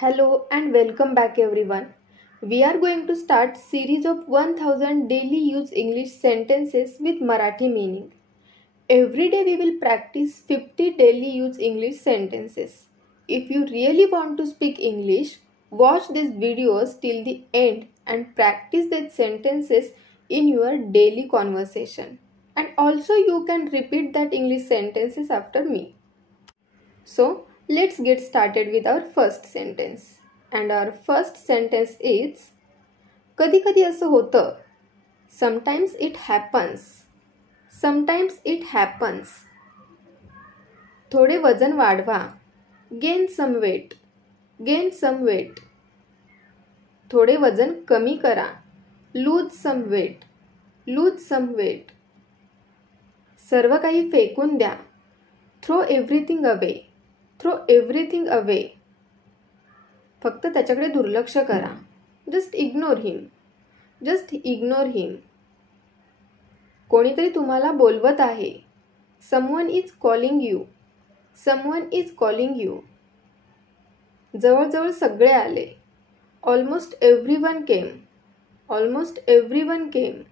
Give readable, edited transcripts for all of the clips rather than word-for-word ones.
Hello and welcome back everyone. We are going to start series of 1000 daily use English sentences with Marathi meaning. Every day we will practice 50 daily use English sentences. If you really want to speak English, watch these videos till the end and practice these sentences in your daily conversation. And also you can repeat that English sentences after me. So, let's get started with our first sentence. And our first sentence is कधी कधी असं होतं. Sometimes it happens. Sometimes it happens. थोडे वजन वाढवा. Gain some weight. Gain some weight. थोडे वजन कमी करा. Lose some weight. Lose some weight. सर्व काही फेकून द्या. Throw everything away. Throw everything away. फक्त त्याच्याकडे दुर्लक्ष करा. Just ignore him. Just ignore him. कोणीतरी तुम्हाला बोलवत आहे. Someone is calling you. Someone is calling you. जवळजवळ सगळे आले. Almost everyone came. Almost everyone came.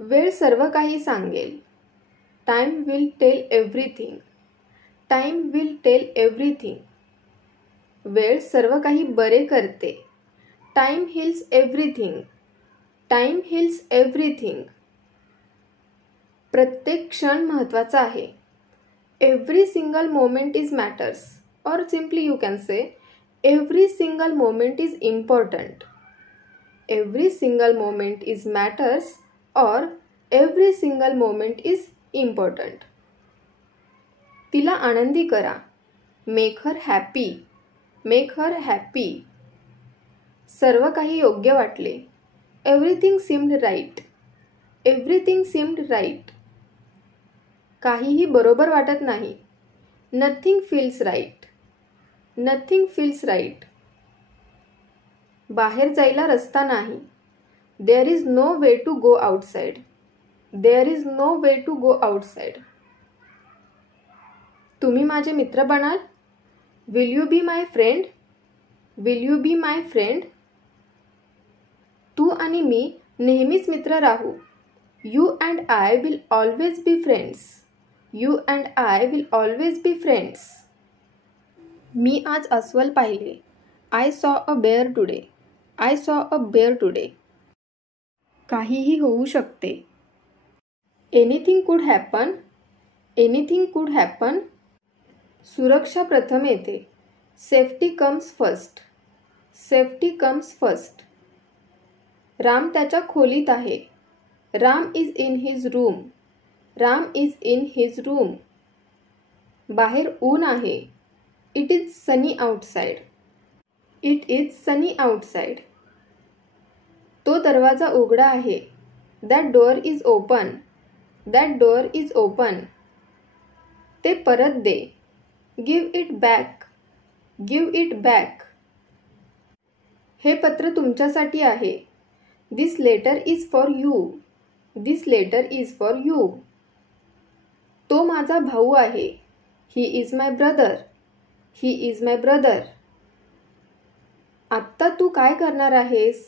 वेळ सर्व काही सांगेल. Time will tell everything. Time will tell everything. वेळ सर्व काही बरे करते. Time heals everything. Time heals everything. प्रत्येक क्षण महत्त्वाचा आहे. Every single moment is matters. Or simply you can say, every single moment is important. Every single moment is matters or every single moment is important. तिला आनंदी करा. Make her happy. Make her happy. सर्व काही योग्य वाटले. Everything seemed right. Everything seemed right. काहीही बरोबर वाटत नाही. Nothing feels right. Nothing feels right. बाहेर जायला रस्ता नाही. There is no way to go outside. There is no way to go outside. तुम्ही माझे मित्र बनाल? Will you be my friend? Will you be my friend? तू आणि मी नेहमीच मित्र राहू. You and I will always be friends. You and I will always be friends. मी आज अस्वल पाहिले. I saw a bear today. I saw a bear today. काहीही होऊ शकते. Anything could happen. Anything could happen. सुरक्षा प्रथम येते. Safety comes first. Safety comes first. Ram त्याच्या खोलीत आहे. Ram is in his room. Ram is in his room. बाहेर ऊन आहे. It is sunny outside. It is sunny outside. तो दरवाजा उघडा आहे. That door is open. That door is open. ते परत दे. Give it back. Give it back. हे पत्र तुमच्यासाठी आहे. This letter is for you. This letter is for you. तो माझा भाऊ आहे. He is my brother. He is my brother. आत्ता तू काय करणार आहेस?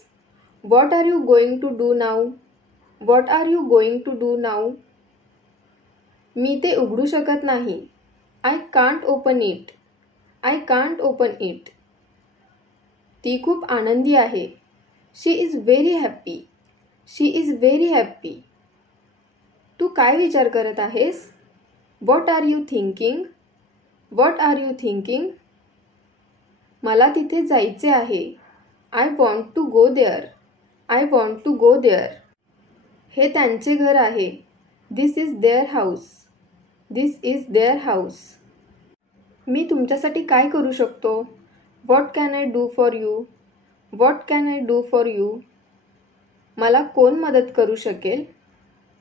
What are you going to do now? What are you going to do now? मी ते उघडू शकत नाही. I can't open it. I can't open it. ती खूप आनंदी आहे. She is very happy. She is very happy. तू काय विचार करत आहेस? What are you thinking? What are you thinking? मला तिथे जायचे आहे. I want to go there. I want to go there. हे त्यांचे घर आहे. This is their house. This is their house. मी तुमच्यासाठी काय करू शकतो? What can I do for you? What can I do for you? मला कोण मदत करू शकेल?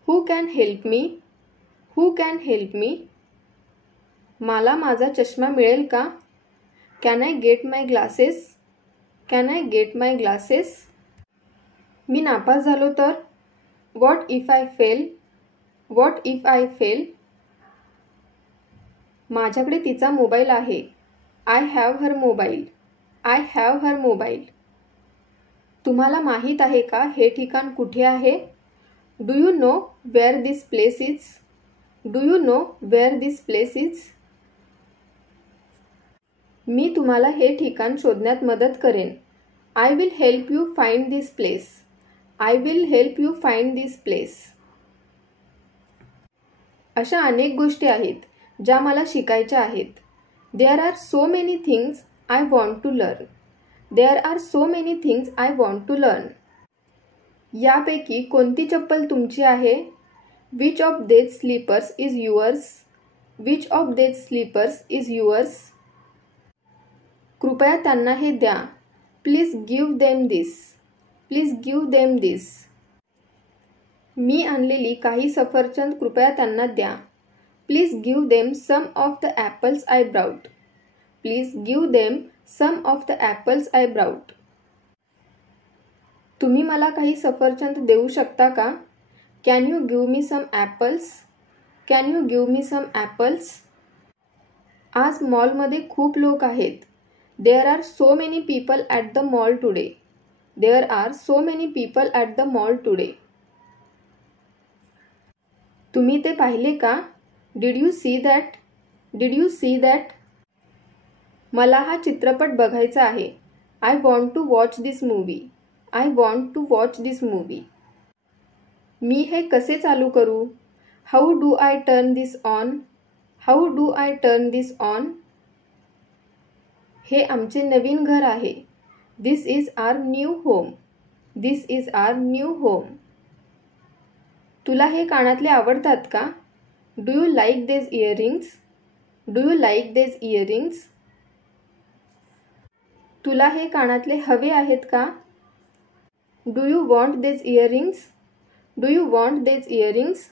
Who can help me? Who can help me? मला माझा चष्मा मिळेल का? Can I get my glasses? Can I get my glasses? मी नापास झालो तर? What if I fail? What if I fail? माझ्याकडे तिचा मोबाईल आहे. I have her mobile. I have her mobile. तुम्हाला माहीत आहे का हे ठिकाण कुठे आहे? Do you know where this place is? Do you know where this place is? मी तुम्हाला हे ठिकाण शोधण्यात मदत करेन. I will help you find this place. I will help you find this place. अशा अनेक गोष्टी आहेत ज्या मला शिकायच्या आहेत. There are so many things I want to learn. There are so many things I want to learn. यापैकी कोणती चप्पल तुमची आहे? Which of these slippers is yours? Which of these slippers is yours? कृपया त्यांना हे द्या. Please give them this. Please give them this. मी आणलेली काही सफरचंद कृपया त्यांना द्या. Please give them some of the apples I brought. Please give them some of the apples I brought. तुम्ही मला काही सफरचंद देऊ शकता का? Can you give me some apples? Can you give me some apples? आज मॉलमध्ये खूप लोक आहेत. There are so many people at the mall today. There are so many people at the mall today. तुम्ही ते पाहिले का? Did you see that? Did you see that? मला हा चित्रपट बघायचा आहे. I want to watch this movie. I want to watch this movie. मी हे कसे चालू करू? How do I turn this on? How do I turn this on? हे आमचे नवीन घर आहे. This is our new home. This is our new home. तुला हे कानातले आवडतात का? Do you like these earrings? Do you like these earrings? तुला हे कानातले हवे आहेत का? Do you want these earrings? Do you want these earrings?